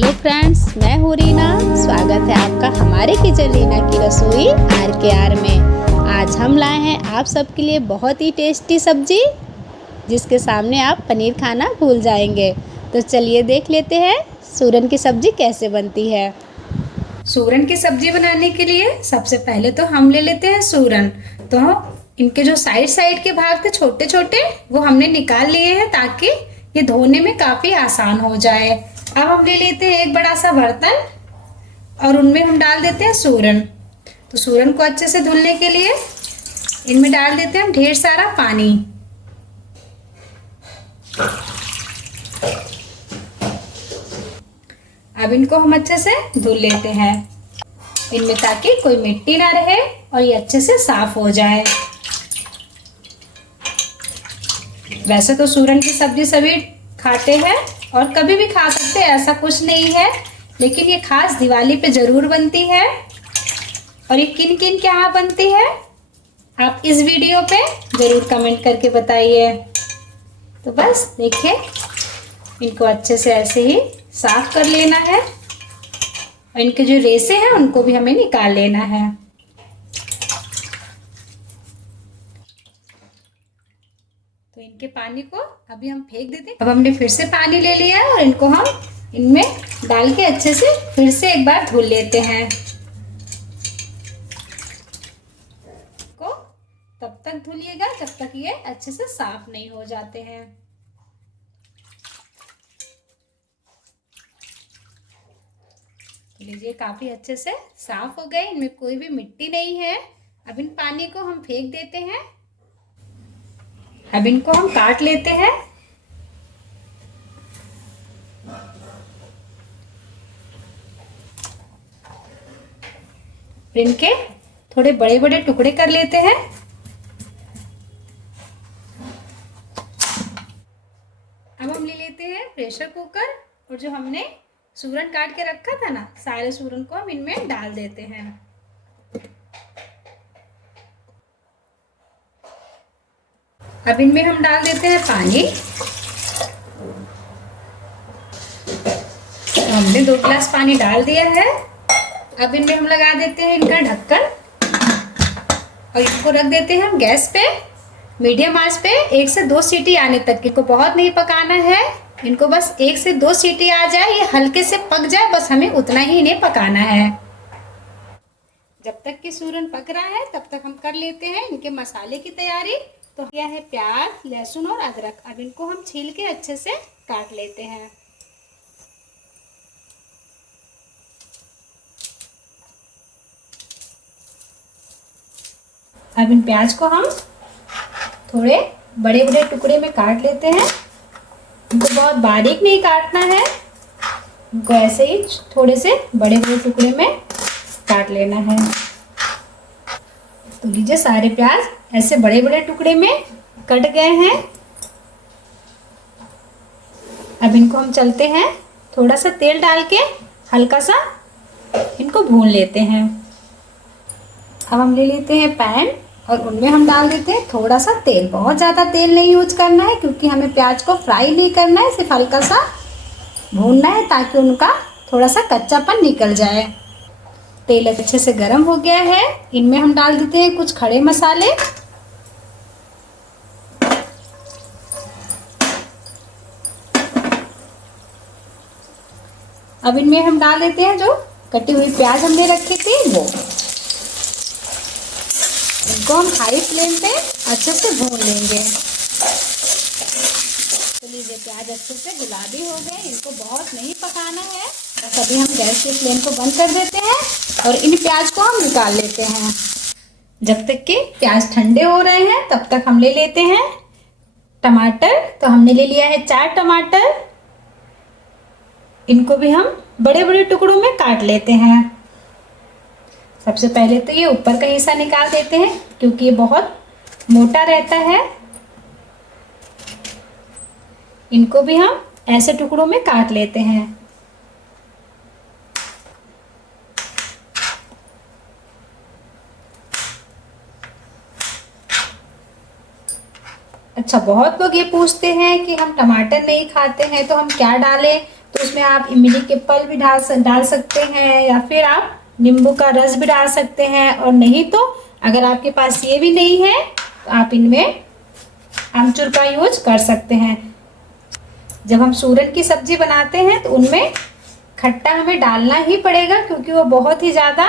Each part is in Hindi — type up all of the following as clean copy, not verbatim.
हेलो फ्रेंड्स, मैं हूँ रीना। स्वागत है आपका हमारे किचन रीना की रसोई RKR में। आज हम लाए हैं आप सबके लिए बहुत ही टेस्टी सब्जी, जिसके सामने आप पनीर खाना भूल जाएंगे। तो चलिए देख लेते हैं सूरन की सब्जी कैसे बनती है। सूरन की सब्जी बनाने के लिए सबसे पहले तो हम ले लेते हैं सूरन। तो इनके जो साइड के भाग थे छोटे छोटे, वो हमने निकाल लिए हैं ताकि ये धोने में काफी आसान हो जाए। अब हम ले लेते हैं एक बड़ा सा बर्तन और उनमें हम डाल देते हैं सूरन। तो सूरन को अच्छे से धुलने के लिए इनमें डाल देते हैं हम ढेर सारा पानी। अब इनको हम अच्छे से धुल लेते हैं इनमें, ताकि कोई मिट्टी ना रहे और ये अच्छे से साफ हो जाए। वैसे तो सूरन की सब्जी सभी खाते हैं और कभी भी खा सकते हैं, ऐसा कुछ नहीं है, लेकिन ये खास दिवाली पे जरूर बनती है। और ये किन किन के यहाँ बनती है आप इस वीडियो पे जरूर कमेंट करके बताइए। तो बस देखिए, इनको अच्छे से ऐसे ही साफ कर लेना है और इनके जो रेसे हैं उनको भी हमें निकाल लेना है। तो इनके पानी को अभी हम फेंक देते हैं। अब हमने फिर से पानी ले लिया है और इनको हम इनमें डाल के अच्छे से फिर से एक बार धुल लेते हैं। को तब तक धुलिएगा जब तक ये अच्छे से साफ नहीं हो जाते हैं। लीजिए, काफी अच्छे से साफ हो गए, इनमें कोई भी मिट्टी नहीं है। अब इन पानी को हम फेंक देते हैं। अब इनको हम काट लेते हैं। इनके थोड़े बड़े बड़े टुकड़े कर लेते हैं। अब हम ले लेते हैं प्रेशर कुकर और जो हमने सूरन काट के रखा था ना, सारे सूरन को हम इनमें डाल देते हैं। अब इनमें हम डाल देते हैं पानी। हमने 2 गिलास पानी डाल दिया है। अब इनमें हम लगा देते हैं इनका ढक्कन और इनको रख देते हैं हम गैस पे मीडियम आंच पे 1 से 2 सीटी आने तक। इनको बहुत नहीं पकाना है, इनको बस 1 से 2 सीटी आ जाए, ये हल्के से पक जाए, बस हमें उतना ही इन्हें पकाना है। जब तक कि सूरन पक रहा है तब तक हम कर लेते हैं इनके मसाले की तैयारी। तो यह है प्याज, लहसुन और अदरक। अब इनको हम छील के अच्छे से काट लेते हैं। अब इन प्याज को हम थोड़े बड़े बड़े टुकड़े में काट लेते हैं। इनको बहुत बारीक नहीं काटना है, इनको ऐसे ही थोड़े से बड़े बड़े टुकड़े में काट लेना है। तो लीजिए, सारे प्याज ऐसे बड़े बड़े टुकड़े में कट गए हैं। अब इनको हम चलते हैं, थोड़ा सा तेल डाल के हल्का सा इनको भून लेते हैं। अब हम ले लेते हैं पैन और उनमें हम डाल देते हैं थोड़ा सा तेल। बहुत ज़्यादा तेल नहीं यूज करना है, क्योंकि हमें प्याज को फ्राई नहीं करना है, सिर्फ हल्का सा भूनना है ताकि उनका थोड़ा सा कच्चापन निकल जाए। तेल अच्छे से गर्म हो गया है, इनमें हम डाल देते हैं कुछ खड़े मसाले। अब इनमें हम डाल देते हैं जो कटी हुई प्याज हमने रखी थी वो। इनको हम हाई फ्लेम पे अच्छे से भून लेंगे। तो लीजिए, प्याज अच्छे से गुलाबी हो गए, इनको बहुत नहीं पकाना है, बस अभी हम गैस के फ्लेम को बंद कर देते हैं और इन प्याज को हम निकाल लेते हैं। जब तक कि प्याज ठंडे हो रहे हैं तब तक हम ले लेते हैं टमाटर। तो हमने ले लिया है 4 टमाटर। इनको भी हम बड़े बड़े टुकड़ों में काट लेते हैं। सबसे पहले तो ये ऊपर का हिस्सा निकाल देते हैं, क्योंकि ये बहुत मोटा रहता है। इनको भी हम ऐसे टुकड़ों में काट लेते हैं। अच्छा, बहुत लोग ये पूछते हैं कि हम टमाटर नहीं खाते हैं तो हम क्या डालें। तो उसमें आप इमली के पल भी डाल सकते हैं, या फिर आप नींबू का रस भी डाल सकते हैं। और नहीं तो अगर आपके पास ये भी नहीं है तो आप इनमें आमचूर का यूज कर सकते हैं। जब हम सूरन की सब्जी बनाते हैं तो उनमें खट्टा हमें डालना ही पड़ेगा, क्योंकि वो बहुत ही ज़्यादा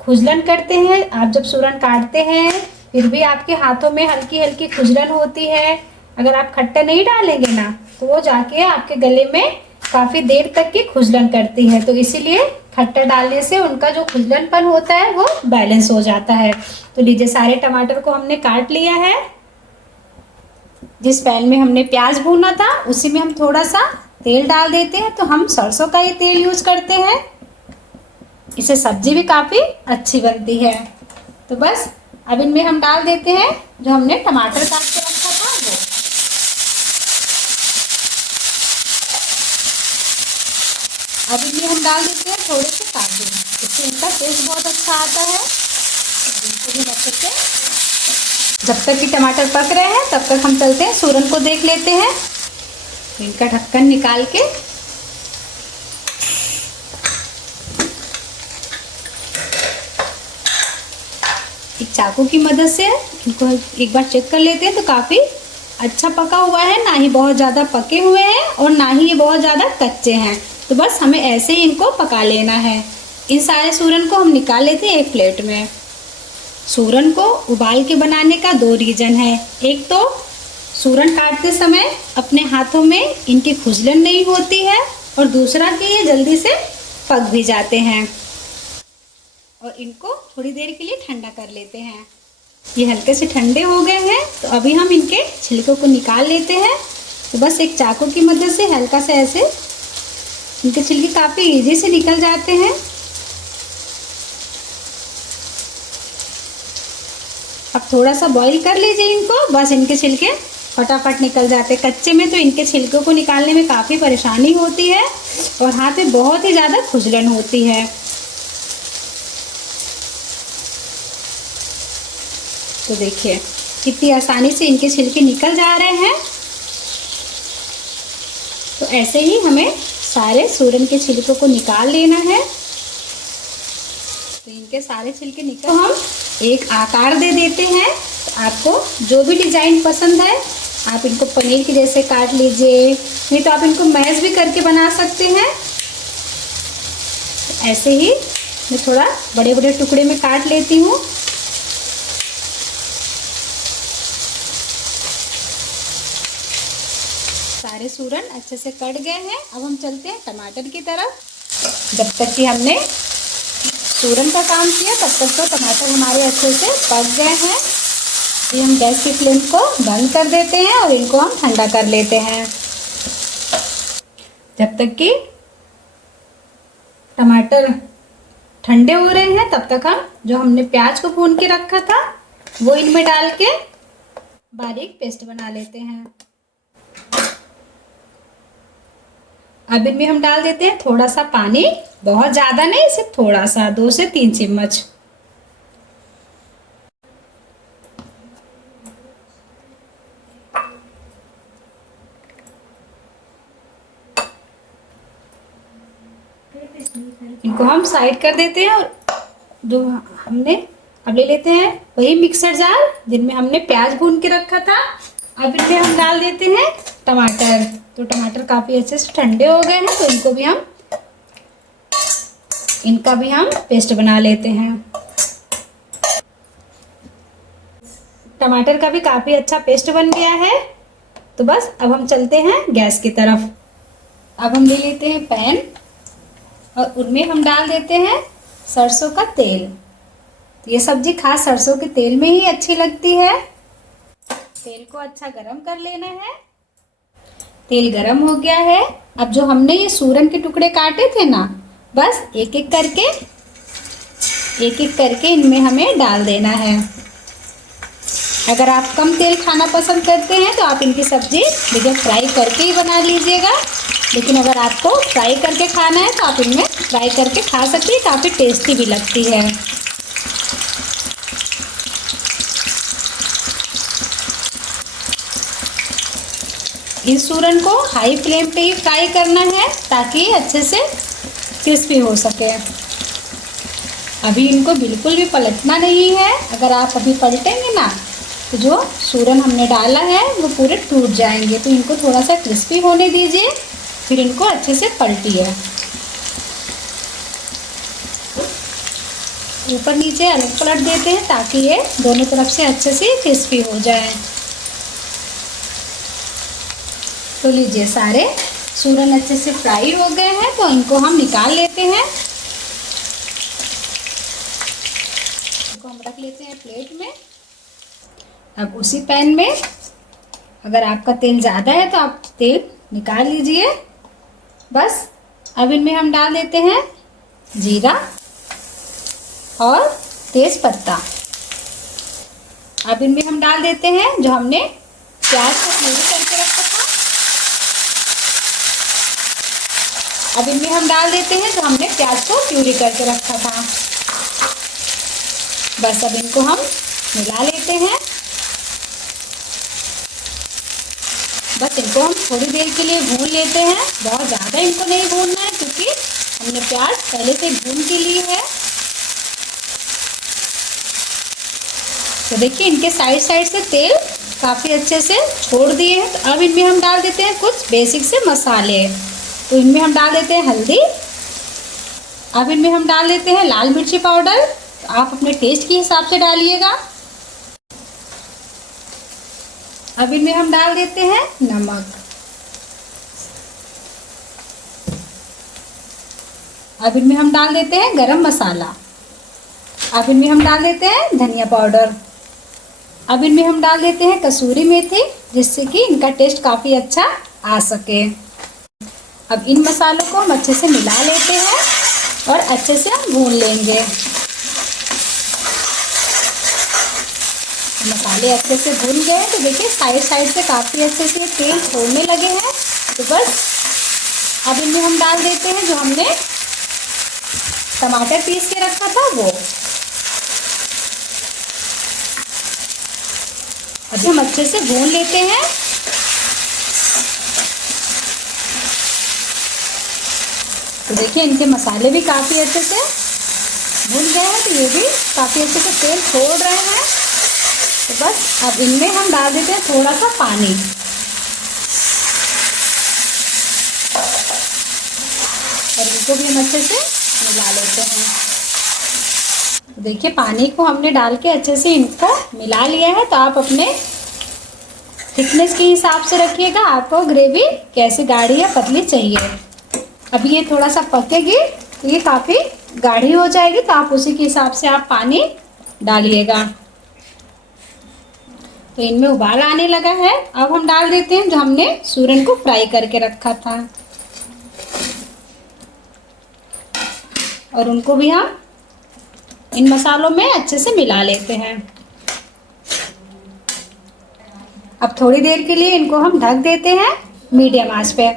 खुजलन करते हैं। आप जब सूरन काटते हैं फिर भी आपके हाथों में हल्की हल्की खुजलन होती है। अगर आप खट्टा नहीं डालेंगे ना तो वो जाके आपके गले में काफ़ी देर तक की खुजलन करती है। तो इसीलिए खट्टा डालने से उनका जो खुजलनपन होता है वो बैलेंस हो जाता है। तो लीजिए, सारे टमाटर को हमने काट लिया है। जिस पैन में हमने प्याज भूना था उसी में हम थोड़ा सा तेल डाल देते हैं। तो हम सरसों का ही तेल यूज करते हैं, इससे सब्जी भी काफ़ी अच्छी बनती है। तो बस अब इनमें हम डाल देते हैं जो हमने टमाटर काट के रखा था वो। अब इनमें हम डाल देते हैं थोड़े से काजू, इससे इनका टेस्ट बहुत अच्छा आता है। इनको भी अच्छे से, जब तक कि टमाटर पक रहे हैं तब तक हम चलते हैं सूरन को देख लेते हैं। इनका ढक्कन निकाल के एक चाकू की मदद से इनको एक बार चेक कर लेते हैं। तो काफ़ी अच्छा पका हुआ है, ना ही बहुत ज़्यादा पके हुए हैं और ना ही ये बहुत ज़्यादा कच्चे हैं। तो बस हमें ऐसे ही इनको पका लेना है। इन सारे सूरन को हम निकाल लेते हैं एक प्लेट में। सूरन को उबाल के बनाने का 2 रीज़न है। एक तो सूरन काटते समय अपने हाथों में इनकी खुजलन नहीं होती है, और दूसरा कि ये जल्दी से पक भी जाते हैं। और इनको थोड़ी देर के लिए ठंडा कर लेते हैं। ये हल्के से ठंडे हो गए हैं, तो अभी हम इनके छिलकों को निकाल लेते हैं। तो बस एक चाकू की मदद से हल्का सा ऐसे इनके छिलके काफ़ी इजी से निकल जाते हैं। अब थोड़ा सा बॉईल कर लीजिए इनको, बस इनके छिलके फटाफट निकल जाते हैं। कच्चे में तो इनके छिलकों को निकालने में काफ़ी परेशानी होती है और हाथ में बहुत ही ज़्यादा खुजलन होती है। तो देखिए कितनी आसानी से इनके छिलके निकल जा रहे हैं। तो ऐसे ही हमें सारे सूरन के छिलकों को निकाल लेना है। तो इनके सारे छिलके निकल, तो हम एक आकार दे देते हैं। तो आपको जो भी डिज़ाइन पसंद है आप इनको पनीर के जैसे काट लीजिए, नहीं तो आप इनको मैश भी करके बना सकते हैं। तो ऐसे ही मैं थोड़ा बड़े बड़े टुकड़े में काट लेती हूँ। सारे सूरन अच्छे से कट गए हैं। अब हम चलते हैं टमाटर की तरफ। जब तक कि हमने सूरन का काम किया तब तक तो टमाटर हमारे अच्छे से पक गए हैं। ये हम गैस की फ्लेम को बंद कर देते हैं और इनको हम ठंडा कर लेते हैं। जब तक कि टमाटर ठंडे हो रहे हैं तब तक हम जो हमने प्याज को भून के रखा था वो इनमें डाल के बारीक पेस्ट बना लेते हैं। अब इनमें हम डाल देते हैं थोड़ा सा पानी, बहुत ज़्यादा नहीं, सिर्फ थोड़ा सा, 2 से 3 चम्मच। इनको हम साइड कर देते हैं और जो हमने अब ले लेते हैं वही मिक्सर जार जिनमें हमने प्याज भून के रखा था। अब इनमें हम डाल देते हैं टमाटर। तो टमाटर काफ़ी अच्छे से ठंडे हो गए हैं, तो इनका भी हम पेस्ट बना लेते हैं। टमाटर का भी काफ़ी अच्छा पेस्ट बन गया है। तो बस अब हम चलते हैं गैस की तरफ। अब हम ले लेते हैं पैन और उनमें हम डाल देते हैं सरसों का तेल। तो ये सब्जी खास सरसों के तेल में ही अच्छी लगती है। तेल को अच्छा गरम कर लेना है। तेल गरम हो गया है। अब जो हमने ये सूरन के टुकड़े काटे थे ना, बस एक एक करके इनमें हमें डाल देना है। अगर आप कम तेल खाना पसंद करते हैं तो आप इनकी सब्जी देखिए फ्राई करके ही बना लीजिएगा, लेकिन अगर आपको फ्राई करके खाना है तो आप इनमें फ्राई करके खा सकते हैं, काफ़ी टेस्टी भी लगती है। इस सूरन को हाई फ्लेम पे ही फ्राई करना है ताकि अच्छे से क्रिस्पी हो सके। अभी इनको बिल्कुल भी पलटना नहीं है। अगर आप अभी पलटेंगे ना तो जो सूरन हमने डाला है वो पूरे टूट जाएंगे। तो इनको थोड़ा सा क्रिस्पी होने दीजिए, फिर इनको अच्छे से पलटिए। ऊपर नीचे अलग पलट देते हैं ताकि ये दोनों तरफ से अच्छे से क्रिस्पी हो जाए। तो लीजिए, सारे सूरन अच्छे से फ्राई हो गए हैं, तो इनको हम निकाल लेते हैं। इनको हम रख लेते हैं प्लेट में। अब उसी पैन में अगर आपका तेल ज़्यादा है तो आप तेल निकाल लीजिए। बस अब इनमें हम डाल देते हैं जीरा और तेज पत्ता। अब इनमें हम डाल देते हैं जो हमने प्याज को प्यूरी करके रखा था। अब इनमें हम डाल देते हैं जो हमने प्याज को प्यूरी करके रखा था। बस अब इनको हम मिला लेते हैं। बस इनको हम थोड़ी देर के लिए भून लेते हैं। बहुत ज़्यादा इनको नहीं भूनना है क्योंकि हमने प्याज पहले से भून के लिए है। तो देखिए, इनके साइड से तेल काफ़ी अच्छे से छोड़ दिए हैं। तो अब इनमें हम डाल देते हैं कुछ बेसिक से मसाले। तो इनमें हम डाल देते हैं हल्दी। अब इनमें हम डाल देते हैं लाल मिर्ची पाउडर। तो आप अपने टेस्ट के हिसाब से डालिएगा। अब इनमें हम डाल देते हैं नमक। अब इनमें हम डाल देते हैं गरम मसाला। अब इनमें हम डाल देते हैं धनिया पाउडर। अब इनमें हम डाल देते हैं कसूरी मेथी, जिससे कि इनका टेस्ट काफ़ी अच्छा आ सके। अब इन मसालों को हम अच्छे से मिला लेते हैं और अच्छे से हम भून लेंगे। मसाले अच्छे से भून गए हैं। तो देखिए, साइड से काफ़ी अच्छे से तेल छोड़ने लगे हैं। तो बस अब इनमें हम डाल देते हैं जो हमने टमाटर पीस के रखा था वो। अभी हम अच्छे से भून लेते हैं। तो देखिए, इनके मसाले भी काफ़ी अच्छे से भून गए हैं। तो ये भी काफ़ी अच्छे से तेल छोड़ रहे हैं। तो बस अब इनमें हम डाल देते हैं थोड़ा सा पानी। और इनको भी हम अच्छे से मिला लेते हैं। तो देखिए, पानी को हमने डाल के अच्छे से इनको मिला लिया है। तो आप अपने थिकनेस के हिसाब से रखिएगा, आपको ग्रेवी कैसे गाढ़ी या पतली चाहिए। अभी ये थोड़ा सा पकेगी तो ये काफ़ी गाढ़ी हो जाएगी। तो आप उसी के हिसाब से आप पानी डालिएगा। तो इनमें उबाल आने लगा है। अब हम डाल देते हैं जो हमने सूरन को फ्राई करके रखा था, और उनको भी हम इन मसालों में अच्छे से मिला लेते हैं। अब थोड़ी देर के लिए इनको हम ढक देते हैं मीडियम आंच पे।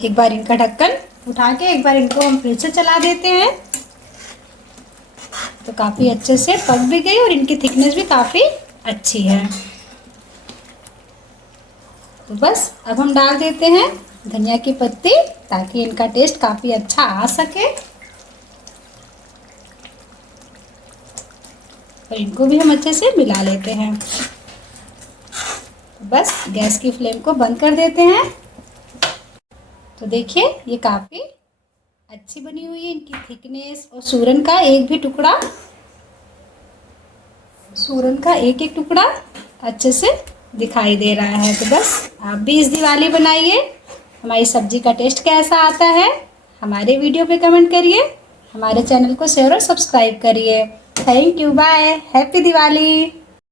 एक बार इनका ढक्कन उठा के एक बार इनको हम फिर से चला देते हैं। तो काफ़ी अच्छे से पक भी गई और इनकी थिकनेस भी काफ़ी अच्छी है। तो बस अब हम डाल देते हैं धनिया की पत्ती, ताकि इनका टेस्ट काफ़ी अच्छा आ सके। और इनको भी हम अच्छे से मिला लेते हैं। बस गैस की फ्लेम को बंद कर देते हैं। तो देखिए, ये काफ़ी अच्छी बनी हुई है। इनकी थिकनेस और सूरन का एक एक टुकड़ा अच्छे से दिखाई दे रहा है। तो बस आप भी इस दिवाली बनाइए। हमारी सब्जी का टेस्ट कैसा आता है हमारे वीडियो पे कमेंट करिए। हमारे चैनल को शेयर और सब्सक्राइब करिए। Thank you, bye, happy Diwali.